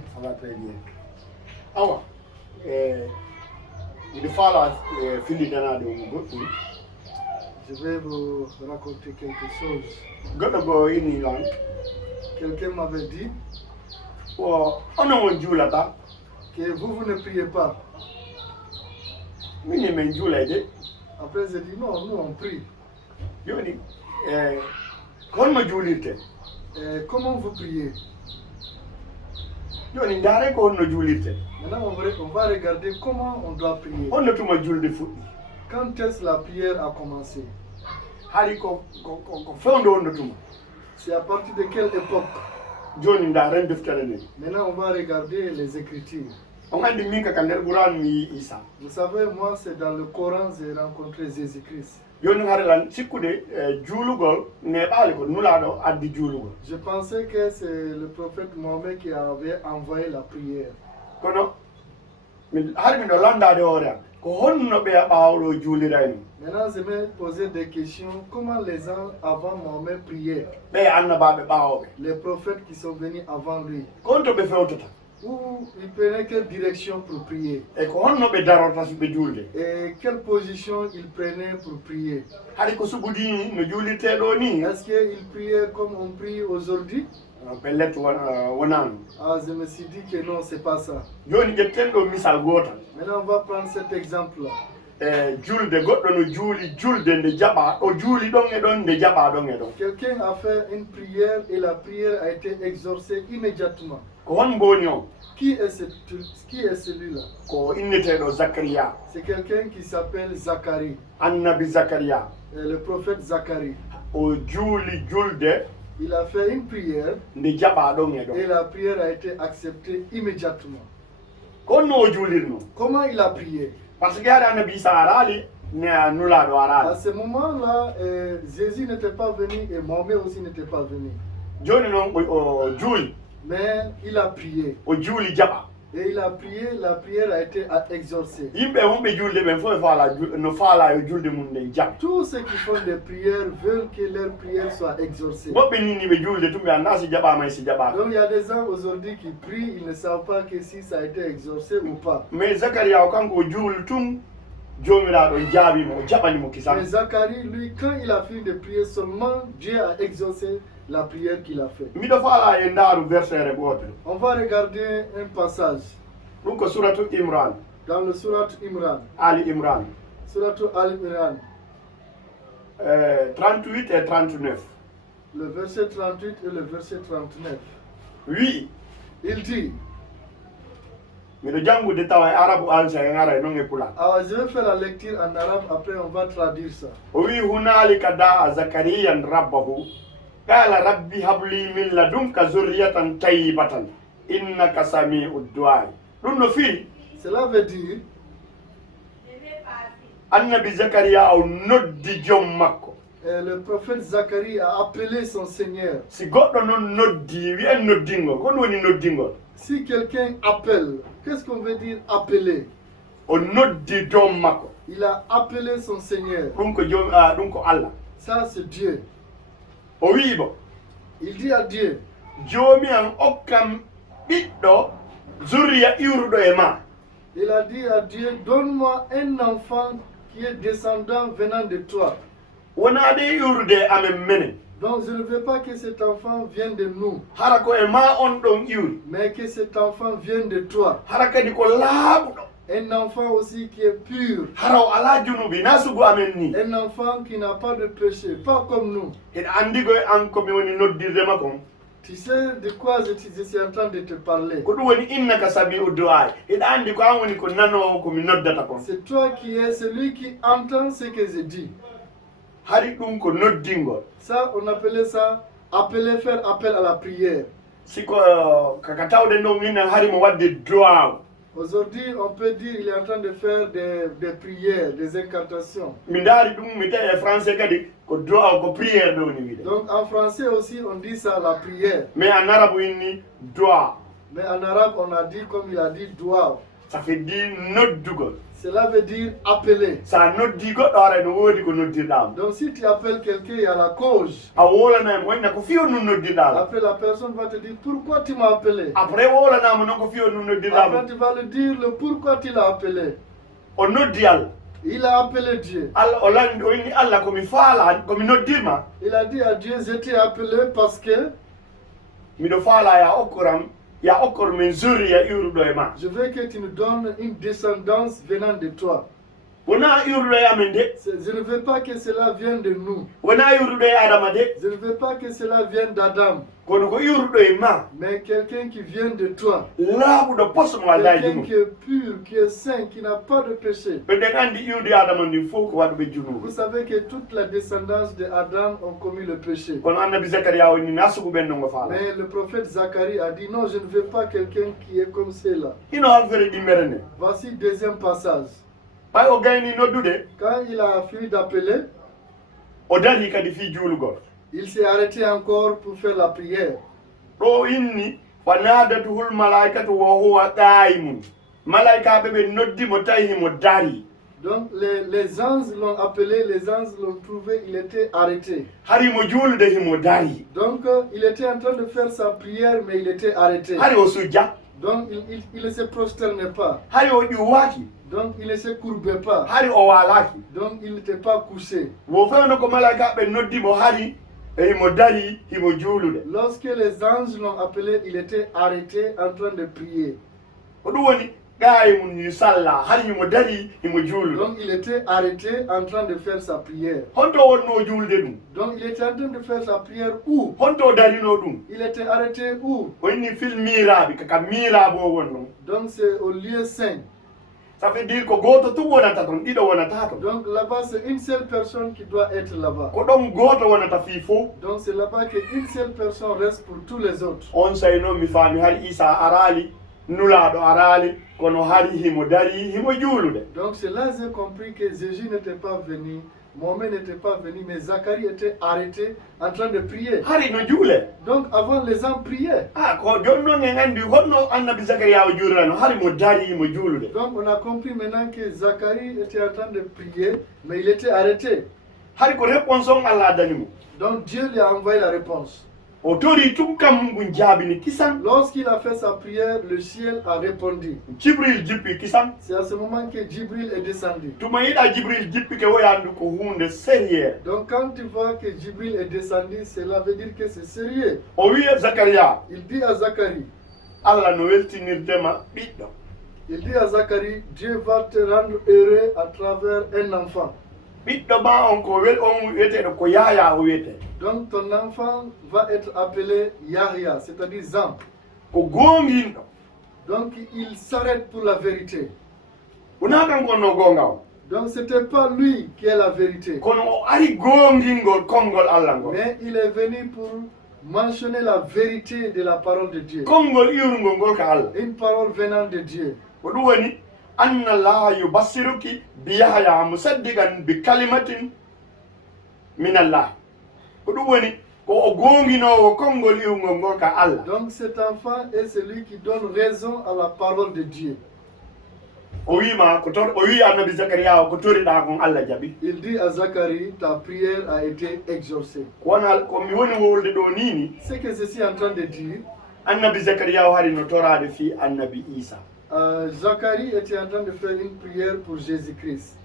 bien. Ça va très bien. Awa, il faut finir dans le Je vais vous raconter quelque chose. Godogo ini lan. Quelqu'un m'avait dit Oh, on a julata. que vous ne priez pas. Mini men julaide. Après, j'ai dit non, nous on prie. Yoni, kon ma julite. Comment vous priez? Yoni ndare ko no julite. Maintenant, on va regarder comment on doit prier. On ne tuma julde fuɗɗi. Quand est-ce la prière a commencé? Hari ko fewndo on no tuma. C'est à partir de quelle époque? Joni ndaren deftere ne. Maintenant, on va regarder les Écritures. On andi min ka nder Qur'an mi Isa. Vous savez, moi, c'est dans le Coran que j'ai rencontré Jésus-Christ. Yoni hare lan sikkude julugol ne ɓaali ko nulaɗo addi julugol. Je pensais que c'est le prophète Mohammed qui avait envoyé la prière. Kono har min ɗo landade hoore am ko honno ɓe ɓawɗo juulirayno. Maintenant, je me posais des questions. Comment les gens avant Mohammed priaient? ɓe annabaɓe ɓawoɓe Les prophètes qui sont venus avant lui. kon to ɓe fewtata Où ils prenaient quelle direction pour prier? e ko honno ɓe darorta so ɓe julde. Et quelle position ils prenaient pour prier? haɗi ko subudini no juulirteɗo ni Est-ce qu'ils priaient comme on prie aujourd'hui? pellet wonano. Ah, je me suis dit que non, c'est pas ça. Joni ƴetten ɗo misal gotal. Maintenant, on va prendre cet exemple-là. Julde goɗɗo no juuli julde nde jaɓa ɗo juuli ɗon e ɗon nde jaɓa ɗon e ɗon. Quelqu'un a fait une prière et la prière a été exaucée immédiatement. ko hon mboni o Qui est celui-là? ko inneteɗo Zacharia, C'est quelqu'un qui s'appelle Zacharie, annabi Zacharia. le prophète Zacharie. O juuli julde Il a fait une prière nde jaɓa ɗon e et ɗon. la prière a été acceptée immédiatement. ko honno o juulirno Comment il a prié? par ce que haɗa annabi Isa araali ne nulaɗo À araali. ce moment-là, Jésus n'était pas venu et Mohamed aussi n'était pas venu. joni noon o juuli Mais il a prié. o juuli jaɓa. Et il a prié, la prière a été exaucée. yimɓe wonɓe julde ɓen fof no faala yo julde mum nden jaɓa. Tous ceux qui font des prières veulent que leur prière soit exaucée. woɓɓe nini ɓe julde tum ɓe annda si jaɓama e si jaɓaka. Donc il y a des gens aujourd'hui qui prient, ils ne savent pas que si ça a été exaucé ou pas. mais Zacharia o kanko o juuli tum jomiraɗo jaabimo o jaɓanimo Mais kisan. Zacharie, lui, quand il a fini de prier seulement, Dieu a exaucé la prière qu'il a faite. miɗo faala e ndaaru versere gotel. On va regarder un passage ɗum ko suratu Imran, dans le Surat Imran. Ali Imran, Surat Al-Imran, 38 et 39. le verset 38 et le verset 39. wi Il dit, miɗo janngude tawa e arabu ansa en ara e noon e pulaar. alors je vais faire la lecture en arabe, après on va traduire ça. o wi hunalika daa zakariyan rabbahu qala rabbi habli min ladunka zurriyatan tayyibatan innaka sami'u du'ai. ɗum no firi Cela veut dire, annabi Zacharia o noddi joom makko. le prophète Zacharie a appelé son Seigneur. si goɗɗo noon noddi wiyen noddingol ko ɗum woni noddingol. Si quelqu'un appelle, qu'est-ce qu'on veut dire appeler? o noddi joom makko. Il a appelé son Seigneur. ɗum ko ɗum ko Allah. Ça, c'est Dieu. o wiimo Il dit à Dieu, joomi an okkam ɓiɗɗo zuriya iwruɗo e ma. il a dit à Dieu, donne-moi un enfant qui est descendant venant de toi. wona ɗe iwrude amen menen, Donc je ne veux pas que cet enfant vienne de nous, hara ko e ma on ɗon iwri, mais que cet enfant vienne de toi. hara kadi ko laaɓuɗo, Un enfant aussi qui est pur. hara o ala junubi na sugu amen ni. Un enfant qui n'a pas de péché, pas comme nous. eɗa andi koye an komi woni noddirde makko. Tu sais de quoi je suis en train de te parler. ko ɗum woni innaka sabi'u du'ai. eɗa andi ko an woni ko nanowo komi noddata kon. C'est toi qui es celui qui entend ce que je dis. hari ɗum ko noddingol. Ça, on appelait ça, faire appel à la prière. siko kaka tawde ɗo minen hari mo wadde du'aw. Aujourd'hui, on peut dire qu'il est en train de faire des prières, des incantations. mi daari ɗum mi tawi e français kadi ko du'aw ko prière ɗo woni wiide. Donc en français aussi, on dit ça la prière. mais en arabe inni du'a. Mais en arabe, on a dit, comme il a dit, doua. ça fait dire noddugo. Cela veut dire appeler. Sa noddi goɗɗo ara no woodi ko noddirɗamo. Donc si tu appelles quelqu'un, il y a la cause. A wolanamo wayna ko fiyo nun noddirɗamo. Après la personne va te dire pourquoi tu m'as appelé. Après wolanamo noon ko fiyo nun noddirɗamo. Après tu vas lui dire le pourquoi tu l'as appelé. O noddi Allah. Il a appelé Dieu. Allah o landi o inni Allah komi faala komi noddirma. Il a dit à Dieu, je t'ai appelé parce que miɗo faala ya okkuram ya okkor min zuriya iwruɗo e ma. je veux que tu nous donnes une descendance venant de toi. Wona iwruɗo e amen de. Je ne veux pas que cela vienne de nous. Wona iwruɗo e adama de. Je ne veux pas que cela vienne d'Adam. kono ko iwruɗo e ma. Mais quelqu'un qui vient de toi. laaɓuɗo posmo wallahi Quelqu'un jumum. qui est pur, qui est saint, qui n'a pas de péché. ɓeɗen andi iwde adama ndin fof ko waɗuɓe junubu. Vous savez que toute la descendance de Adam ont commis le péché. kono annabi Zakaria woni nasugu ɓen no ngo faala. Mais le prophète Zacharie a dit non, je ne veux pas quelqu'un qui est comme cela. ino halfere ɗimmere nde. Voici deuxième passage. ɓay o gayni noddude Quand il a fini d'appeler, o dari kadi fi juulugol. il s'est arrêté encore pour faire la prière. ɗo inni fa nadatuhul malaikatu wa huwa qa'imun. malaikaɓe ɓe noddimo tawi himo dari. Donc les anges l'ont appelé, les anges l'ont trouvé, il était arrêté. hari mo juulude himo dari. Donc il était en train de faire sa prière, mais il était arrêté. hari o sujja. Donc il ne se prosternait pas. hari o ƴuwaki. Donc il ne se courbait pas. hari o walaki. Donc il n'était pas couché. wo fewno ko malaikaɓe noddimo hari e himo dari himo juulude. Lorsque les anges l'ont appelé, il était arrêté en train de prier. ko ɗum woni ɓaayi mum yusalla hari himo dari himo juulude. Donc il était arrêté en train de faire sa prière. honto wonno juulde ɗum. Donc il était en train de faire sa prière où? honto darino ɗum. Il était arrêté où? o inni fil miraɓe kaka miraɓe o wonno. Donc c'est au lieu saint. ça veut dire ko goto tum wonata toon ɗiɗo wonata toon. Donc là-bas c'est une seule personne qui doit être là-bas. ko ɗon goto wonata fii fof. Donc c'est là-bas qu'une seule personne reste pour tous les autres. on say noon mi faami har isa arali nulaɗo arali kono hari himo dari himo juulude. Donc c'est là j'ai compris que Jésus n'était pas venu, Mohamed n'était pas venu, mais Zacharie était arrêté en train de prier. hari no juule. Donc avant les gens priaient. ko joni noon en andi honno annabi Zakaria o juulirano hari mo dari himo juulude. Donc on a compris maintenant que Zacharie était en train de prier, mais il était arrêté. hari ko réponse on Allah danimo. Donc Dieu lui a envoyé la réponse. o tori tum kam ngun jaabini kisan. Lorsqu'il a fait sa prière, le ciel a répondu. jibril jippi kisan. C'est à ce moment que Djibril est descendu. tuma yiɗa jibril jippike woyandu ko hunde sérieux. Donc quand tu vois que Djibril est descendu, cela veut dire que c'est sérieux. o wiye Zakaria Il dit à Zacharie, Allah no weltinirdema ɓiɗɗo. il dit à Zacharie, Dieu va te rendre heureux à travers un enfant. ɓiɗɗo ma on ko on wiyeteɗo ko yaya o wiyete. Donc ton enfant va être appelé Yahya, c'est-à-dire Jean. ko gonginɗo. Donc il s'arrête pour la vérité. wona kan gonno gonga o. Donc c'était pas lui qui est la vérité. kono o ari gongingol konngol Allah ngol. Mais il est venu pour mentionner la vérité de la parole de Dieu. konngol iwrugol ngol ka Allah. Une parole venant de Dieu. ko ɗum woni anna allaha yubassiruki bi yahya musaddiqan bi kalimatin min allah. ko ɗum woni ko o gonginowo konngol iwrugol ngol ka Allah. Donc cet enfant est celui qui donne raison à la parole de Dieu. o wima ko o wi annabi Zakaria o ko toriɗa kon Allah jaɓi. Il dit à Zacharie, ta prière a été exaucée. wona ko mi woni wolde ɗo nini Ce que je suis en train de dire, annabi Zakaria o hari no torade fi annabi Isa. Zacharie était en train de faire une prière pour Jésus-Christ.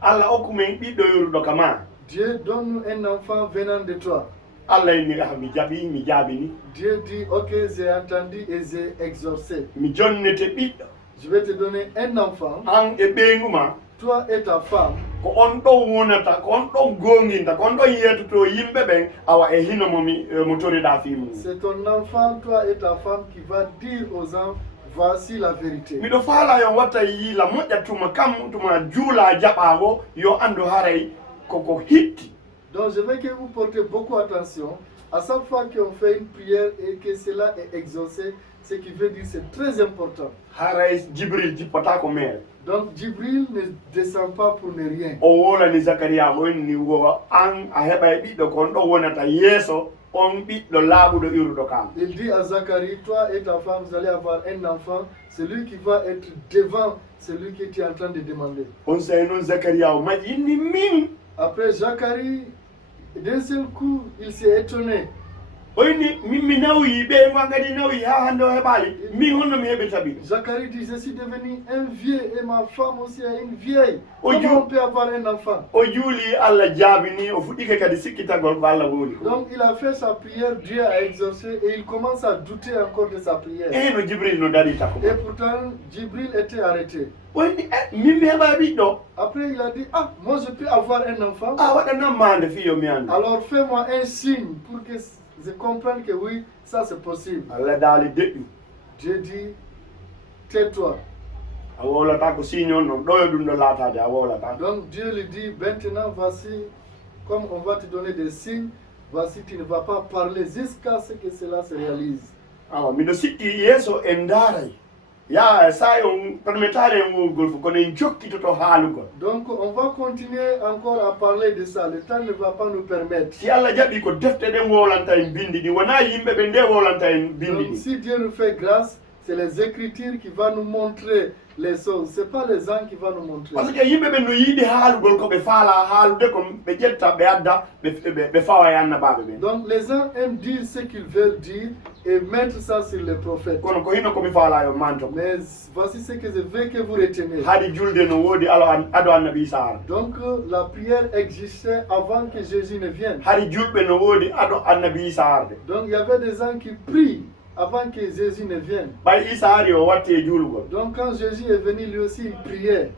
Allah hokkumen ɓiɗɗo yoruɗo ka ma. Dieu donne-nous un enfant venant de toi. Allah inni mi jaɓi mi jaabini. Dieu dit, ok, j'ai entendu et j'ai exaucé. mi jonnete ɓiɗɗo. Je vais te donner un enfant, an e ɓeyguma toi et ta femme. ko on ɗon wonata ko on ɗon gonginta ko on ɗon yetoto yimɓe ɓen awa e hino mo toriɗa fi mum. C'est ton enfant, toi et ta femme, qui va dire aux gens, voici la vérité. miɗo faala yo watta yiila moƴƴa tuma kam tuma juula jaɓago yo andu haray koko hitti. Donc je veux que vous portez beaucoup attention. À chaque fois qu'on fait une prière et que cela est exaucé, ce qui veut dire c'est très important. haray jibril jippata ko mere. Donc Djibril ne descend pas pour ne rien. o wolani Zakaria o ni wo an a heɓa e ɓiɗɗo kon ɗon wonata yeeso on ɓiɗɗo laaɓuɗo iruɗo kam. Il dit à Zacharie, toi et ta femme, vous allez avoir un enfant, celui qui va être devant celui que tu es en train de demander. On sey noon Zacharia o maƴinni min. Après Zacharie, d'un seul coup, il s'est étonné. Oyni min mi nawi ɓe ngo kadi nawi ha hande o heɓali min honno mi heɓirta ɓiɗɗo. Zacharie dit, je suis devenu un vieux et ma femme aussi est une vieille. Oh, Comment on peut avoir un enfant? O juuli Allah jaabini o fuɗɗike kadi sikkitagol ko Allah woni. Donc il a fait sa prière, Dieu a exaucé et il commence à douter encore de sa prière. No Jibril no dari takko. Et pourtant, Jibril était arrêté. Oyni min mi heɓa ɓiɗɗo. Après il a dit, ah, moi je peux avoir un enfant. Waɗanam mande fiyo mi anda. Alors fais-moi un signe pour que je comprenne que oui, ça c'est possible. Allah daali deƴƴu. Dieu dit, tais-toi. A wolata ko signe on noon ɗo e ɗum ɗo laatade a wolata. Donc Dieu lui dit, maintenant voici, comme on va te donner des signes, voici tu ne vas pas parler jusqu'à ce que cela se réalise. Awa miɗo sikki yeeso en daaray ya sa on permettare en wurgol fof kono en jokkitoto haalugol. Donc on va continuer encore à parler de ça, le temps ne va pas nous permettre. Si Allah jaɓi ko defte ɗen wolanta en bindi ɗi wona yimɓe ɓe nde wolanta en bindi Donc ɗi. si Dieu nous fait grâce, c'est les Écritures qui vont nous montrer les choses, c'est pas les gens qui vont nous montrer. Par ce que yimɓe ɓe no yiiɗi haalugol ko ɓe faala haalude ko ɓe ƴetta ɓe adda ɓe fawa e annabaɓe ɓen. Donc les gens aiment dire ce qu'ils veulent dire et mettre ça sur les prophètes. Kono ko hino komi faala yo manto. Mais voici ce que je veux que vous retenez. Haadi julde no woodi aɗo annabi Isa ara. Donc la prière existait avant que Jésus ne vienne. Haadi julɓe no woodi aɗo annabi Isa arde. Donc il y avait des gens qui prient avant que Jésus ne vienne. ɓay Isa ari o watti e juulugol. Donc quand Jésus est venu, lui aussi il priait.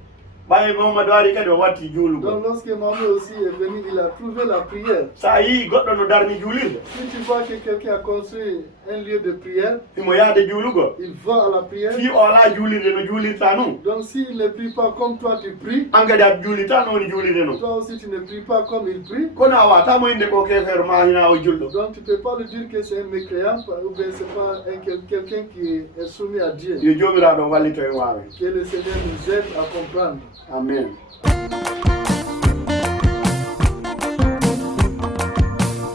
ɓay Mamadou ari kadi o watti juulugol. Donc lorsque Mamadou aussi est venu, il a trouvé la prière. Sa yii goɗɗo no darni juulirde. Si tu vois que quelqu'un a construit un lieu de prière, imo yahde juulugol. il va à la prière. Fi o ala juulirde no juulirta noon. Donc s'il ne prie pas comme toi tu pries, an kadi a juulirta no woni juulirde noon. toi aussi tu ne pries pas comme il prie. Kono a watamo inde ko kefeero ma hina o julɗo. Donc tu ne peux pas lui dire que c'est un mécréant ou bien c'est pas quelqu'un qui est soumis à Dieu. Yo jomiraɗo wallito en wawen. Que le Seigneur nous aide à comprendre. Amen.